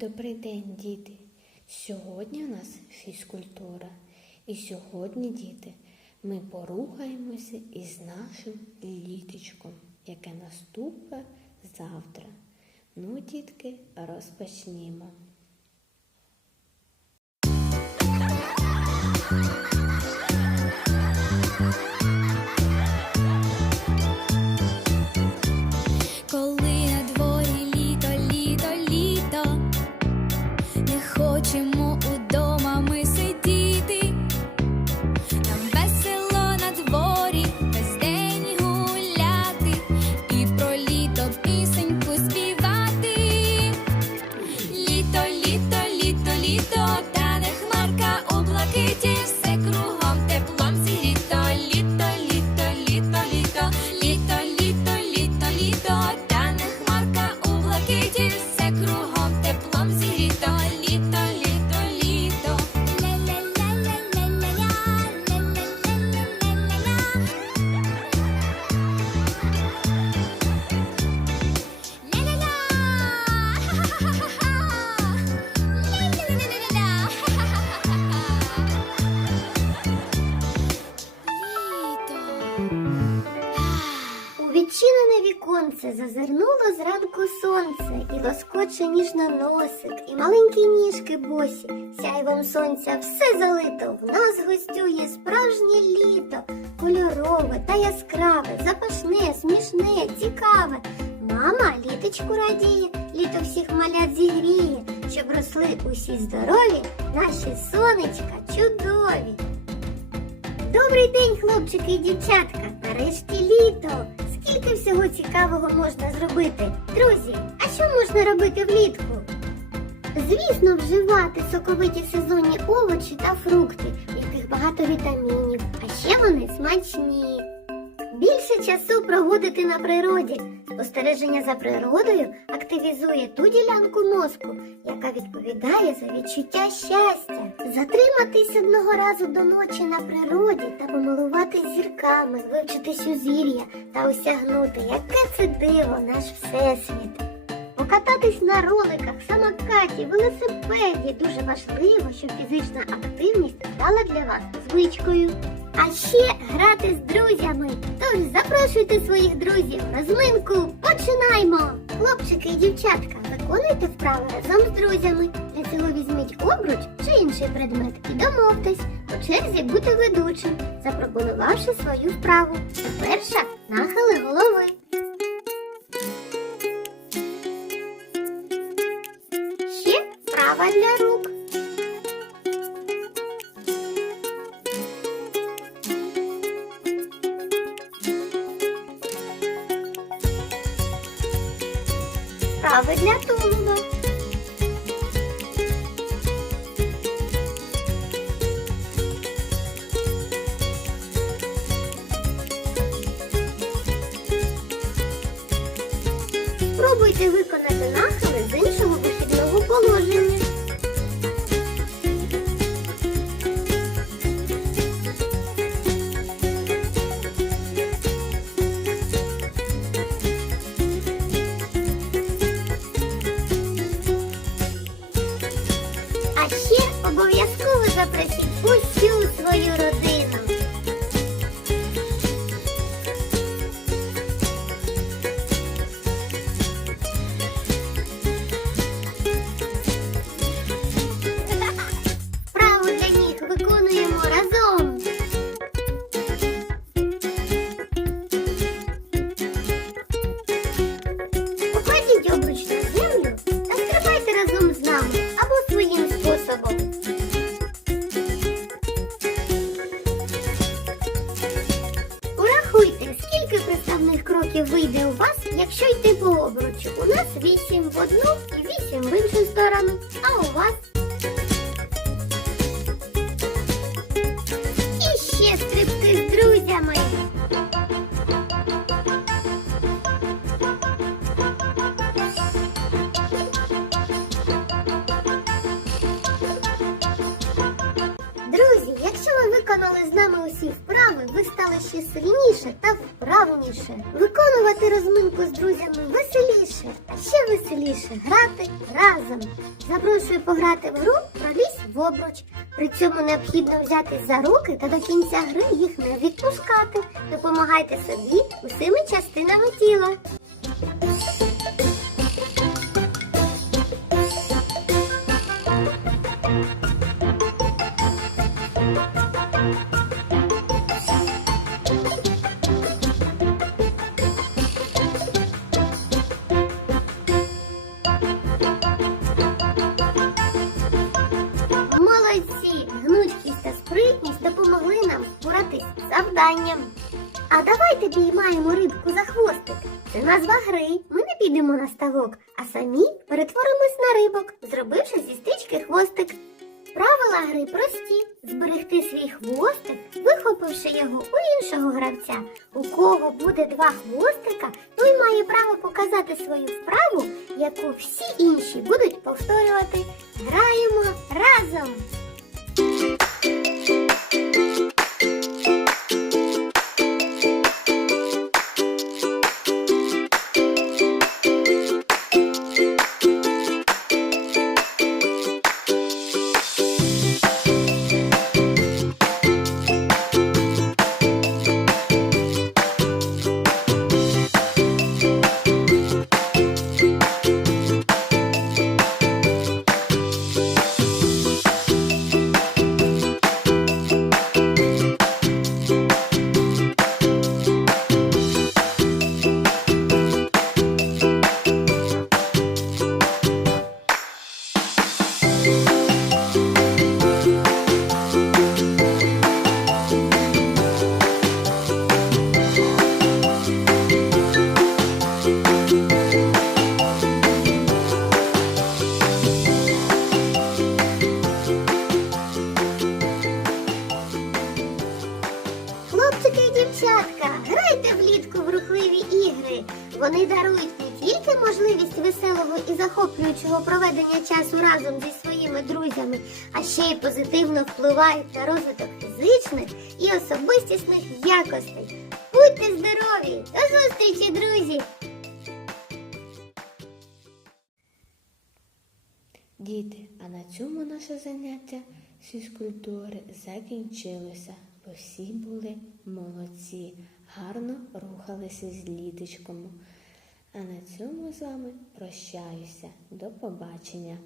Добрий день, діти! Сьогодні у нас фізкультура. І сьогодні, діти, ми порухаємося із нашим літочком, яке наступить завтра. Ну, дітки, розпочнімо. Віконце зазирнуло зранку сонце, і лоскоче ніжно носик, і маленькі ніжки босі, сяйвом сонця все залито. В нас гостює справжнє літо, кольорове та яскраве, запашне, смішне, цікаве. Мама літочку радіє, літо всіх малят зігріє, щоб росли усі здорові, наші сонечка чудові. Добрий день, хлопчики і дівчатка! Нарешті літо! Скільки всього цікавого можна зробити? Друзі, а що можна робити влітку? Звісно, вживати соковиті сезонні овочі та фрукти, яких багато вітамінів, а ще вони смачні. Більше часу проводити на природі. Спостереження за природою активізує ту ділянку мозку, яка відповідає за відчуття щастя. Затриматись одного разу до ночі на природі та помилуватись зірками, вивчити сюзір'я та осягнути, яке це диво наш всесвіт. Покататись на роликах, самокаті, велосипеді дуже важливо, щоб фізична активність стала для вас звичкою. А ще грати з друзями. Тож запрошуйте своїх друзів на зминку. Починаймо! Хлопчики і дівчатка, виконуйте вправи разом з друзями. Для цього візьміть обруч чи інший предмет і домовтесь по черзі бути ведучим, запропонувавши свою вправу. Перша нахили Вправи для тулуба. Пробуйте виконати вийде у вас, якщо йти по обручу. У нас вісім в одну і вісім в іншу сторону. А у вас? І ще стрибки з друзями. Вправи, ви стали ще сильніше та вправніше. Виконувати розминку з друзями веселіше, а ще веселіше грати разом. Запрошую пограти в гру «Пролізь в обруч. При цьому необхідно взятись за руки та до кінця гри їх не відпускати. Допомагайте собі усіми частинами тіла. Завданням. А давайте піймаємо рибку за хвостик. Це назва гри. Ми не підемо на ставок, а самі перетворимось на рибок, зробивши зі стрічки хвостик. Правила гри прості: зберегти свій хвостик, вихопивши його у іншого гравця. У кого буде два хвостика, той має право показати свою вправу, яку всі інші будуть повторювати. Граємо разом! Вони дарують не тільки можливість веселого і захоплюючого проведення часу разом зі своїми друзями, а ще й позитивно впливають на розвиток фізичних і особистісних якостей. Будьте здорові! До зустрічі, друзі! Діти, а на цьому наше заняття з фізкультури закінчилося. Ви всі були молодці, гарно рухалися з літочком. А на цьому з вами прощаюся. До побачення.